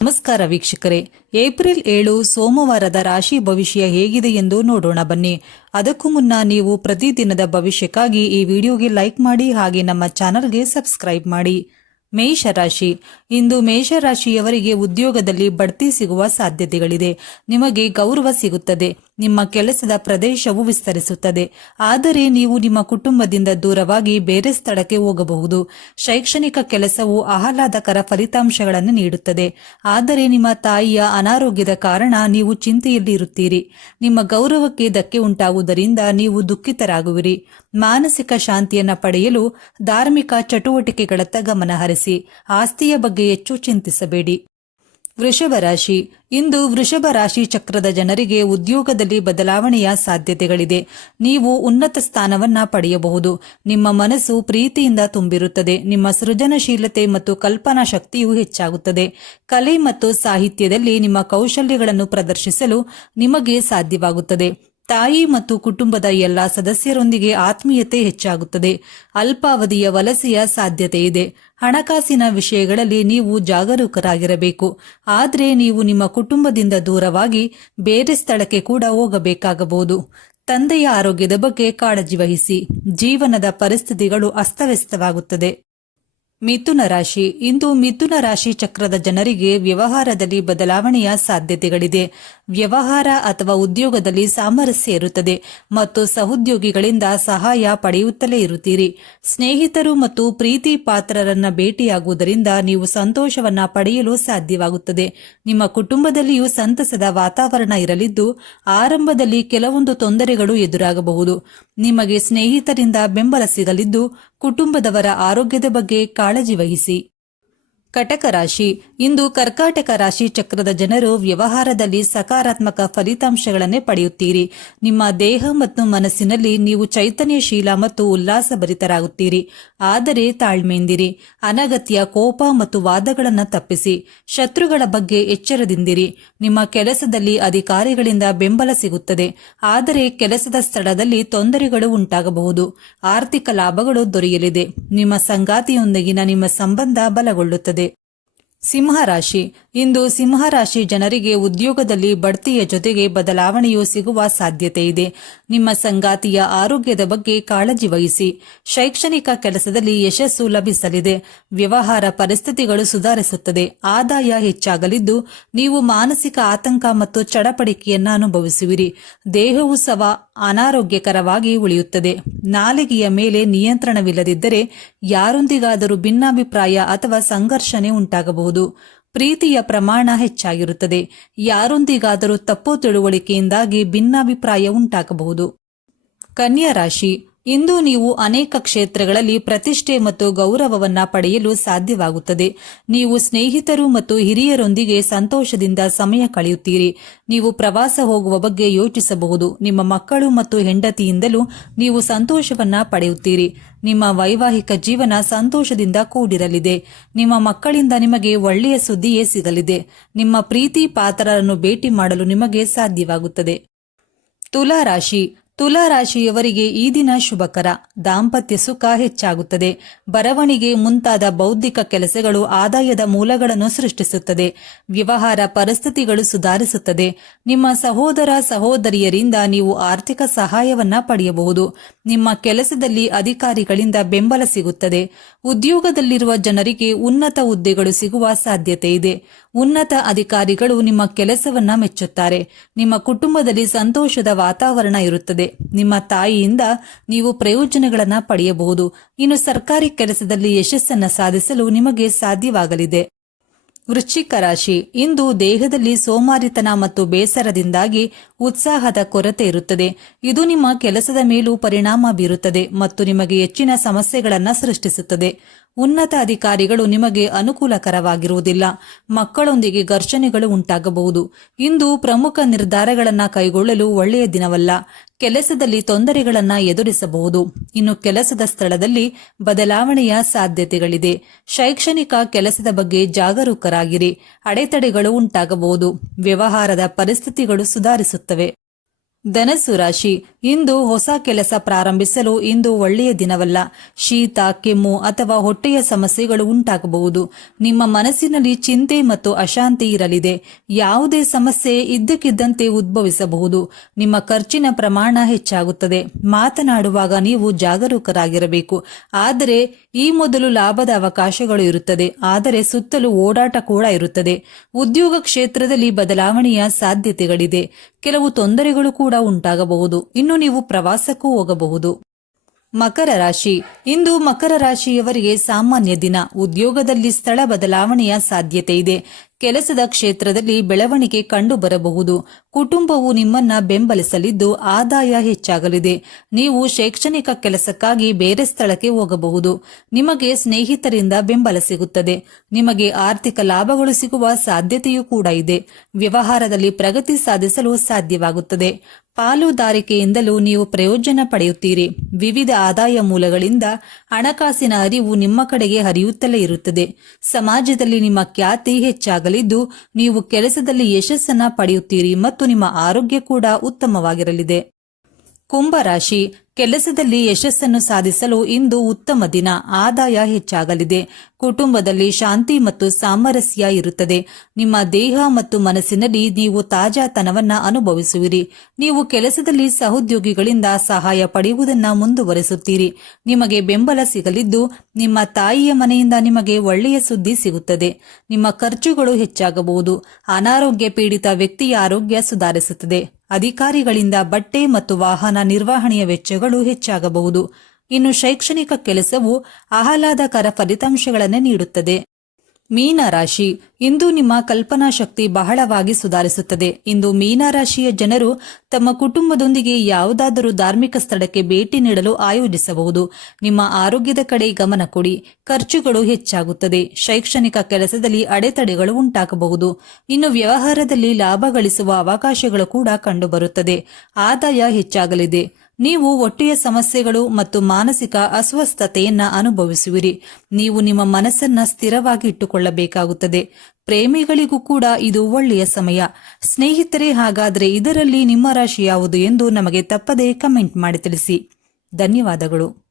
ನಮಸ್ಕಾರ ವೀಕ್ಷಕರೇ, ಏಪ್ರಿಲ್ 7 ಸೋಮವಾರದ ರಾಶಿ ಭವಿಷ್ಯ ಹೇಗಿದೆ ಎಂದು ನೋಡೋಣ ಬನ್ನಿ. ಅದಕ್ಕೂ ಮುನ್ನ ನೀವು ಪ್ರತಿದಿನದ ಭವಿಷ್ಯಕ್ಕಾಗಿ ಈ ವಿಡಿಯೋಗೆ ಲೈಕ್ ಮಾಡಿ, ಹಾಗೆ ನಮ್ಮ ಚಾನಲ್ಗೆ ಸಬ್ಸ್ಕ್ರೈಬ್ ಮಾಡಿ. ಮೇಷರಾಶಿ. ಇಂದು ಮೇಷರಾಶಿಯವರಿಗೆ ಉದ್ಯೋಗದಲ್ಲಿ ಬಡ್ತಿ ಸಿಗುವ ಸಾಧ್ಯತೆಗಳಿದೆ. ನಿಮಗೆ ಗೌರವ ಸಿಗುತ್ತದೆ. ನಿಮ್ಮ ಕೆಲಸದ ಪ್ರದೇಶವು ವಿಸ್ತರಿಸುತ್ತದೆ. ಆದರೆ ನೀವು ನಿಮ್ಮ ಕುಟುಂಬದಿಂದ ದೂರವಾಗಿ ಬೇರೆ ಸ್ಥಳಕ್ಕೆ ಹೋಗಬಹುದು. ಶೈಕ್ಷಣಿಕ ಕೆಲಸವು ಆಹ್ಲಾದಕರ ಫಲಿತಾಂಶಗಳನ್ನು ನೀಡುತ್ತದೆ. ಆದರೆ ನಿಮ್ಮ ತಾಯಿಯ ಅನಾರೋಗ್ಯದ ಕಾರಣ ನೀವು ಚಿಂತೆಯಲ್ಲಿ ಇರುತ್ತೀರಿ. ನಿಮ್ಮ ಗೌರವಕ್ಕೆ ಧಕ್ಕೆ ಉಂಟಾಗುವುದರಿಂದ ನೀವು ದುಃಖಿತರಾಗುವಿರಿ. ಮಾನಸಿಕ ಶಾಂತಿಯನ್ನು ಪಡೆಯಲು ಧಾರ್ಮಿಕ ಚಟುವಟಿಕೆಗಳತ್ತ ಗಮನ ಹರಿಸಿ. ಆಸ್ತಿಯ ಬಗ್ಗೆ ಹೆಚ್ಚು ಚಿಂತಿಸಬೇಡಿ. ವೃಷಭ ರಾಶಿ. ಇಂದು ವೃಷಭ ರಾಶಿ ಚಕ್ರದ ಜನರಿಗೆ ಉದ್ಯೋಗದಲ್ಲಿ ಬದಲಾವಣೆಯ ಸಾಧ್ಯತೆಗಳಿದೆ. ನೀವು ಉನ್ನತ ಸ್ಥಾನವನ್ನ ಪಡೆಯಬಹುದು. ನಿಮ್ಮ ಮನಸ್ಸು ಪ್ರೀತಿಯಿಂದ ತುಂಬಿರುತ್ತದೆ. ನಿಮ್ಮ ಸೃಜನಶೀಲತೆ ಮತ್ತು ಕಲ್ಪನಾ ಶಕ್ತಿಯು ಹೆಚ್ಚಾಗುತ್ತದೆ. ಕಲೆ ಮತ್ತು ಸಾಹಿತ್ಯದಲ್ಲಿ ನಿಮ್ಮ ಕೌಶಲ್ಯಗಳನ್ನು ಪ್ರದರ್ಶಿಸಲು ನಿಮಗೆ ಸಾಧ್ಯವಾಗುತ್ತದೆ. ತಾಯಿ ಮತ್ತು ಕುಟುಂಬದ ಎಲ್ಲಾ ಸದಸ್ಯರೊಂದಿಗೆ ಆತ್ಮೀಯತೆ ಹೆಚ್ಚಾಗುತ್ತದೆ. ಅಲ್ಪಾವಧಿಯ ವಲಸೆಯ ಸಾಧ್ಯತೆ ಇದೆ. ಹಣಕಾಸಿನ ವಿಷಯಗಳಲ್ಲಿ ನೀವು ಜಾಗರೂಕರಾಗಿರಬೇಕು. ಆದರೆ ನೀವು ನಿಮ್ಮ ಕುಟುಂಬದಿಂದ ದೂರವಾಗಿ ಬೇರೆ ಸ್ಥಳಕ್ಕೆ ಕೂಡ ಹೋಗಬೇಕಾಗಬಹುದು. ತಂದೆಯ ಆರೋಗ್ಯದ ಬಗ್ಗೆ ಕಾಳಜಿ ವಹಿಸಿ. ಜೀವನದ ಪರಿಸ್ಥಿತಿಗಳು ಅಸ್ತವ್ಯಸ್ತವಾಗುತ್ತದೆ. ಮಿಥುನ ರಾಶಿ. ಇಂದು ಮಿಥುನ ರಾಶಿ ಚಕ್ರದ ಜನರಿಗೆ ವ್ಯವಹಾರದಲ್ಲಿ ಬದಲಾವಣೆಯ ಸಾಧ್ಯತೆಗಳಿದೆ. ವ್ಯವಹಾರ ಅಥವಾ ಉದ್ಯೋಗದಲ್ಲಿ ಸಾಮರಸ್ಯ ಇರುತ್ತದೆ ಮತ್ತು ಸಹೋದ್ಯೋಗಿಗಳಿಂದ ಸಹಾಯ ಪಡೆಯುತ್ತಲೇ ಇರುತ್ತೀರಿ. ಸ್ನೇಹಿತರು ಮತ್ತು ಪ್ರೀತಿ ಪಾತ್ರರನ್ನ ಭೇಟಿಯಾಗುವುದರಿಂದ ನೀವು ಸಂತೋಷವನ್ನ ಪಡೆಯಲು ಸಾಧ್ಯವಾಗುತ್ತದೆ. ನಿಮ್ಮ ಕುಟುಂಬದಲ್ಲಿಯೂ ಸಂತಸದ ವಾತಾವರಣ ಇರಲಿದ್ದು, ಆರಂಭದಲ್ಲಿ ಕೆಲವೊಂದು ತೊಂದರೆಗಳು ಎದುರಾಗಬಹುದು. ನಿಮಗೆ ಸ್ನೇಹಿತರಿಂದ ಬೆಂಬಲ ಸಿಗಲಿದ್ದು, ಕುಟುಂಬದವರ ಆರೋಗ್ಯದ ಬಗ್ಗೆ ಕಾಳಜಿ ವಹಿಸಿ. ಕಟಕ ರಾಶಿ. ಇಂದು ಕರ್ಕಾಟಕ ರಾಶಿ ಚಕ್ರದ ಜನರು ವ್ಯವಹಾರದಲ್ಲಿ ಸಕಾರಾತ್ಮಕ ಫಲಿತಾಂಶಗಳನ್ನೇ ಪಡೆಯುತ್ತೀರಿ. ನಿಮ್ಮ ದೇಹ ಮತ್ತು ಮನಸ್ಸಿನಲ್ಲಿ ನೀವು ಚೈತನ್ಯಶೀಲ ಮತ್ತು ಉಲ್ಲಾಸಭರಿತರಾಗುತ್ತೀರಿ. ಆದರೆ ತಾಳ್ಮೆಯಿಂದಿರಿ. ಅನಗತ್ಯ ಕೋಪ ಮತ್ತು ವಾದಗಳನ್ನು ತಪ್ಪಿಸಿ. ಶತ್ರುಗಳ ಬಗ್ಗೆ ಎಚ್ಚರದಿಂದಿರಿ. ನಿಮ್ಮ ಕೆಲಸದಲ್ಲಿ ಅಧಿಕಾರಿಗಳಿಂದ ಬೆಂಬಲ ಸಿಗುತ್ತದೆ. ಆದರೆ ಕೆಲಸದ ಸ್ಥಳದಲ್ಲಿ ತೊಂದರೆಗಳು ಉಂಟಾಗಬಹುದು. ಆರ್ಥಿಕ ಲಾಭಗಳು ದೊರೆಯಲಿದೆ. ನಿಮ್ಮ ಸಂಗಾತಿಯೊಂದಿಗಿನ ನಿಮ್ಮ ಸಂಬಂಧ ಬಲಗೊಳ್ಳುತ್ತದೆ. ಸಿಂಹರಾಶಿ. ಇಂದು ಸಿಂಹರಾಶಿ ಜನರಿಗೆ ಉದ್ಯೋಗದಲ್ಲಿ ಬಡ್ತಿಯ ಜೊತೆಗೆ ಬದಲಾವಣೆಯೂ ಸಿಗುವ ಸಾಧ್ಯತೆ ಇದೆ. ನಿಮ್ಮ ಸಂಗಾತಿಯ ಆರೋಗ್ಯದ ಬಗ್ಗೆ ಕಾಳಜಿ ವಹಿಸಿ. ಶೈಕ್ಷಣಿಕ ಕೆಲಸದಲ್ಲಿ ಯಶಸ್ಸು ಲಭಿಸಲಿದೆ. ವ್ಯವಹಾರ ಪರಿಸ್ಥಿತಿಗಳು ಸುಧಾರಿಸುತ್ತದೆ. ಆದಾಯ ಹೆಚ್ಚಾಗಲಿದ್ದು, ನೀವು ಮಾನಸಿಕ ಆತಂಕ ಮತ್ತು ಚಡಪಡಿಕೆಯನ್ನು ಅನುಭವಿಸುವಿರಿ. ದೇಹವು ಸಹ ಅನಾರೋಗ್ಯಕರವಾಗಿ ಉಳಿಯುತ್ತದೆ. ನಾಲಿಗೆಯ ಮೇಲೆ ನಿಯಂತ್ರಣವಿಲ್ಲದಿದ್ದರೆ ಯಾರೊಂದಿಗಾದರೂ ಭಿನ್ನಾಭಿಪ್ರಾಯ ಅಥವಾ ಸಂಘರ್ಷಣೆ ಉಂಟಾಗಬಹುದು. ಪ್ರೀತಿಯ ಪ್ರಮಾಣ ಹೆಚ್ಚಾಗಿರುತ್ತದೆ. ಯಾರೊಂದಿಗಾದರೂ ತಪ್ಪು ತಿಳುವಳಿಕೆಯಿಂದಾಗಿ ಭಿನ್ನಾಭಿಪ್ರಾಯ ಉಂಟಾಗಬಹುದು. ಕನ್ಯಾ ರಾಶಿ. ಇಂದು ನೀವು ಅನೇಕ ಕ್ಷೇತ್ರಗಳಲ್ಲಿ ಪ್ರತಿಷ್ಠೆ ಮತ್ತು ಗೌರವವನ್ನ ಪಡೆಯಲು ಸಾಧ್ಯವಾಗುತ್ತದೆ. ನೀವು ಸ್ನೇಹಿತರು ಮತ್ತು ಹಿರಿಯರೊಂದಿಗೆ ಸಂತೋಷದಿಂದ ಸಮಯ ಕಳೆಯುತ್ತೀರಿ. ನೀವು ಪ್ರವಾಸ ಹೋಗುವ ಬಗ್ಗೆ ಯೋಚಿಸಬಹುದು. ನಿಮ್ಮ ಮಕ್ಕಳು ಮತ್ತು ಹೆಂಡತಿಯಿಂದಲೂ ನೀವು ಸಂತೋಷವನ್ನ ಪಡೆಯುತ್ತೀರಿ. ನಿಮ್ಮ ವೈವಾಹಿಕ ಜೀವನ ಸಂತೋಷದಿಂದ ಕೂಡಿರಲಿದೆ. ನಿಮ್ಮ ಮಕ್ಕಳಿಂದ ನಿಮಗೆ ಒಳ್ಳೆಯ ಸುದ್ದಿಯೇ ಸಿಗಲಿದೆ. ನಿಮ್ಮ ಪ್ರೀತಿ ಪಾತ್ರರನ್ನು ಭೇಟಿ ಮಾಡಲು ನಿಮಗೆ ಸಾಧ್ಯವಾಗುತ್ತದೆ. ತುಲಾ ರಾಶಿ. ತುಲಾ ರಾಶಿಯವರಿಗೆ ಈ ದಿನ ಶುಭಕರ. ದಾಂಪತ್ಯ ಸುಖ ಹೆಚ್ಚಾಗುತ್ತದೆ. ಬರವಣಿಗೆ ಮುಂತಾದ ಬೌದ್ಧಿಕ ಕೆಲಸಗಳು ಆದಾಯದ ಮೂಲಗಳನ್ನು ಸೃಷ್ಟಿಸುತ್ತದೆ. ವ್ಯವಹಾರ ಪರಿಸ್ಥಿತಿಗಳು ಸುಧಾರಿಸುತ್ತದೆ. ನಿಮ್ಮ ಸಹೋದರ ಸಹೋದರಿಯರಿಂದ ನೀವು ಆರ್ಥಿಕ ಸಹಾಯವನ್ನ ಪಡೆಯಬಹುದು. ನಿಮ್ಮ ಕೆಲಸದಲ್ಲಿ ಅಧಿಕಾರಿಗಳಿಂದ ಬೆಂಬಲ ಸಿಗುತ್ತದೆ. ಉದ್ಯೋಗದಲ್ಲಿರುವ ಜನರಿಗೆ ಉನ್ನತ ಹುದ್ದೆಗಳು ಸಿಗುವ ಸಾಧ್ಯತೆ ಇದೆ. ಉನ್ನತ ಅಧಿಕಾರಿಗಳು ನಿಮ್ಮ ಕೆಲಸವನ್ನ ಮೆಚ್ಚುತ್ತಾರೆ. ನಿಮ್ಮ ಕುಟುಂಬದಲ್ಲಿ ಸಂತೋಷದ ವಾತಾವರಣ ಇರುತ್ತದೆ. ನಿಮ್ಮ ತಾಯಿಯಿಂದ ನೀವು ಪ್ರಯೋಜನಗಳನ್ನು ಪಡೆಯಬಹುದು. ಇನ್ನು ಸರ್ಕಾರಿ ಕೆಲಸದಲ್ಲಿ ಯಶಸ್ಸನ್ನು ಸಾಧಿಸಲು ನಿಮಗೆ ಸಾಧ್ಯವಾಗಲಿದೆ. ವೃಶ್ಚಿಕ ರಾಶಿ. ಇಂದು ದೇಹದಲ್ಲಿ ಸೋಮಾರಿತನ ಮತ್ತು ಬೇಸರದಿಂದಾಗಿ ಉತ್ಸಾಹದ ಕೊರತೆ ಇರುತ್ತದೆ. ಇದು ನಿಮ್ಮ ಕೆಲಸದ ಮೇಲೂ ಪರಿಣಾಮ ಬೀರುತ್ತದೆ ಮತ್ತು ನಿಮಗೆ ಹೆಚ್ಚಿನ ಸಮಸ್ಯೆಗಳನ್ನು ಸೃಷ್ಟಿಸುತ್ತದೆ. ಉನ್ನತ ಅಧಿಕಾರಿಗಳು ನಿಮಗೆ ಅನುಕೂಲಕರವಾಗಿರುವುದಿಲ್ಲ. ಮಕ್ಕಳೊಂದಿಗೆ ಘರ್ಷಣೆಗಳು ಉಂಟಾಗಬಹುದು. ಇಂದು ಪ್ರಮುಖ ನಿರ್ಧಾರಗಳನ್ನು ಕೈಗೊಳ್ಳಲು ಒಳ್ಳೆಯ ದಿನವಲ್ಲ. ಕೆಲಸದಲ್ಲಿ ತೊಂದರೆಗಳನ್ನು ಎದುರಿಸಬಹುದು. ಇನ್ನು ಕೆಲಸದ ಸ್ಥಳದಲ್ಲಿ ಬದಲಾವಣೆಯ ಸಾಧ್ಯತೆಗಳಿದೆ. ಶೈಕ್ಷಣಿಕ ಕೆಲಸದ ಬಗ್ಗೆ ಜಾಗರೂಕರಾಗಿರಿ. ಅಡೆತಡೆಗಳು ಉಂಟಾಗಬಹುದು. ವ್ಯವಹಾರದ ಪರಿಸ್ಥಿತಿಗಳು ಸುಧಾರಿಸುತ್ತವೆ. ಧನಸ್ಸು ರಾಶಿ, ಇಂದು ಹೊಸ ಕೆಲಸ ಪ್ರಾರಂಭಿಸಲು ಇಂದು ಒಳ್ಳೆಯ ದಿನವಲ್ಲ. ಶೀತ, ಕೆಮ್ಮು ಅಥವಾ ಹೊಟ್ಟೆಯ ಸಮಸ್ಯೆಗಳು ಉಂಟಾಗಬಹುದು. ನಿಮ್ಮ ಮನಸ್ಸಿನಲ್ಲಿ ಚಿಂತೆ ಮತ್ತು ಅಶಾಂತಿ ಇರಲಿದೆ. ಯಾವುದೇ ಸಮಸ್ಯೆ ಇದ್ದಕ್ಕಿದ್ದಂತೆ ಉದ್ಭವಿಸಬಹುದು. ನಿಮ್ಮ ಖರ್ಚಿನ ಪ್ರಮಾಣ ಹೆಚ್ಚಾಗುತ್ತದೆ. ಮಾತನಾಡುವಾಗ ನೀವು ಜಾಗರೂಕರಾಗಿರಬೇಕು. ಆದರೆ ಈ ಮೊದಲು ಲಾಭದ ಅವಕಾಶಗಳು ಇರುತ್ತದೆ, ಆದರೆ ಸುತ್ತಲೂ ಓಡಾಟ ಕೂಡ ಇರುತ್ತದೆ. ಉದ್ಯೋಗ ಕ್ಷೇತ್ರದಲ್ಲಿ ಬದಲಾವಣೆಯ ಸಾಧ್ಯತೆಗಳಿದೆ. ಕೆಲವು ತೊಂದರೆಗಳು ಕೂಡ ಉಂಟಾಗಬಹುದು. ಇನ್ನು ನೀವು ಪ್ರವಾಸಕ್ಕೂ ಹೋಗಬಹುದು. ಮಕರ ರಾಶಿ, ಇಂದು ಮಕರ ರಾಶಿಯವರಿಗೆ ಸಾಮಾನ್ಯ ದಿನ. ಉದ್ಯೋಗದಲ್ಲಿ ಸ್ಥಳ ಬದಲಾವಣೆಯ ಸಾಧ್ಯತೆ ಇದೆ. ಕೆಲಸದ ಕ್ಷೇತ್ರದಲ್ಲಿ ಬೆಳವಣಿಗೆ ಕಂಡು ಬರಬಹುದು. ಕುಟುಂಬವು ನಿಮ್ಮನ್ನ ಬೆಂಬಲಿಸಲಿದ್ದು ಆದಾಯ ಹೆಚ್ಚಾಗಲಿದೆ. ನೀವು ಶೈಕ್ಷಣಿಕ ಕೆಲಸಕ್ಕಾಗಿ ಬೇರೆ ಸ್ಥಳಕ್ಕೆ ಹೋಗಬಹುದು. ನಿಮಗೆ ಸ್ನೇಹಿತರಿಂದ ಬೆಂಬಲ ಸಿಗುತ್ತದೆ. ನಿಮಗೆ ಆರ್ಥಿಕ ಲಾಭಗಳು ಸಿಗುವ ಸಾಧ್ಯತೆಯೂ ಕೂಡ ಇದೆ. ವ್ಯವಹಾರದಲ್ಲಿ ಪ್ರಗತಿ ಸಾಧಿಸಲು ಸಾಧ್ಯವಾಗುತ್ತದೆ. ಪಾಲುದಾರಿಕೆಯಿಂದಲೂ ನೀವು ಪ್ರಯೋಜನ ಪಡೆಯುತ್ತೀರಿ. ವಿವಿಧ ಆದಾಯ ಮೂಲಗಳಿಂದ ಹಣಕಾಸಿನ ಅರಿವು ನಿಮ್ಮ ಕಡೆಗೆ ಹರಿಯುತ್ತಲೇ ಇರುತ್ತದೆ. ಸಮಾಜದಲ್ಲಿ ನಿಮ್ಮ ಖ್ಯಾತಿ ಹೆಚ್ಚಾಗಲಿದ್ದು ನೀವು ಕೆಲಸದಲ್ಲಿ ಯಶಸ್ಸನ್ನ ಪಡೆಯುತ್ತೀರಿ ಮತ್ತು ನಿಮ್ಮ ಆರೋಗ್ಯ ಕೂಡ ಉತ್ತಮವಾಗಿರಲಿದೆ. ಕುಂಭರಾಶಿ, ಕೆಲಸದಲ್ಲಿ ಯಶಸ್ಸನ್ನು ಸಾಧಿಸಲು ಇಂದು ಉತ್ತಮ ದಿನ. ಆದಾಯ ಹೆಚ್ಚಾಗಲಿದೆ. ಕುಟುಂಬದಲ್ಲಿ ಶಾಂತಿ ಮತ್ತು ಸಾಮರಸ್ಯ ಇರುತ್ತದೆ. ನಿಮ್ಮ ದೇಹ ಮತ್ತು ಮನಸ್ಸಿನಲ್ಲಿ ನೀವು ತಾಜಾತನವನ್ನ ಅನುಭವಿಸುವಿರಿ. ನೀವು ಕೆಲಸದಲ್ಲಿ ಸಹೋದ್ಯೋಗಿಗಳಿಂದ ಸಹಾಯ ಪಡೆಯುವುದನ್ನು ಮುಂದುವರೆಸುತ್ತೀರಿ. ನಿಮಗೆ ಬೆಂಬಲ ಸಿಗಲಿದ್ದು ನಿಮ್ಮ ತಾಯಿಯ ಮನೆಯಿಂದ ನಿಮಗೆ ಒಳ್ಳೆಯ ಸುದ್ದಿ ಸಿಗುತ್ತದೆ. ನಿಮ್ಮ ಖರ್ಚುಗಳು ಹೆಚ್ಚಾಗಬಹುದು. ಅನಾರೋಗ್ಯ ಪೀಡಿತ ವ್ಯಕ್ತಿಯ ಆರೋಗ್ಯ ಸುಧಾರಿಸುತ್ತದೆ. ಅಧಿಕಾರಿಗಳಿಂದ ಬಟ್ಟೆ ಮತ್ತು ವಾಹನ ನಿರ್ವಹಣೆಯ ವೆಚ್ಚಗಳು ಹೆಚ್ಚಾಗಬಹುದು. ಇನ್ನು ಶೈಕ್ಷಣಿಕ ಕೆಲಸವು ಆಹ್ಲಾದಕರ ಫಲಿತಾಂಶಗಳನ್ನು ನೀಡುತ್ತದೆ. ಮೀನರಾಶಿ, ಇಂದು ನಿಮ್ಮ ಕಲ್ಪನಾ ಶಕ್ತಿ ಬಹಳವಾಗಿ ಸುಧಾರಿಸುತ್ತದೆ. ಇಂದು ಮೀನರಾಶಿಯ ಜನರು ತಮ್ಮ ಕುಟುಂಬದೊಂದಿಗೆ ಯಾವುದಾದರೂ ಧಾರ್ಮಿಕ ಸ್ಥಳಕ್ಕೆ ಭೇಟಿ ನೀಡಲು ಆಯೋಜಿಸಬಹುದು. ನಿಮ್ಮ ಆರೋಗ್ಯದ ಕಡೆ ಗಮನ ಕೊಡಿ. ಖರ್ಚುಗಳು ಹೆಚ್ಚಾಗುತ್ತದೆ. ಶೈಕ್ಷಣಿಕ ಕೆಲಸದಲ್ಲಿ ಅಡೆತಡೆಗಳು ಉಂಟಾಗಬಹುದು. ಇನ್ನು ವ್ಯವಹಾರದಲ್ಲಿ ಲಾಭ ಗಳಿಸುವ ಅವಕಾಶಗಳು ಕೂಡ ಕಂಡುಬರುತ್ತದೆ. ಆದಾಯ ಹೆಚ್ಚಾಗಲಿದೆ. ನೀವು ಹೊಟ್ಟೆಯ ಸಮಸ್ಯೆಗಳು ಮತ್ತು ಮಾನಸಿಕ ಅಸ್ವಸ್ಥತೆಯನ್ನ ಅನುಭವಿಸುವಿರಿ. ನೀವು ನಿಮ್ಮ ಮನಸ್ಸನ್ನ ಸ್ಥಿರವಾಗಿ ಇಟ್ಟುಕೊಳ್ಳಬೇಕಾಗುತ್ತದೆ. ಪ್ರೇಮಿಗಳಿಗೂ ಕೂಡ ಇದು ಒಳ್ಳೆಯ ಸಮಯ. ಸ್ನೇಹಿತರೆ, ಹಾಗಾದರೆ ಇದರಲ್ಲಿ ನಿಮ್ಮ ರಾಶಿ ಯಾವುದು ಎಂದು ನಮಗೆ ತಪ್ಪದೇ ಕಮೆಂಟ್ ಮಾಡಿ ತಿಳಿಸಿ. ಧನ್ಯವಾದಗಳು.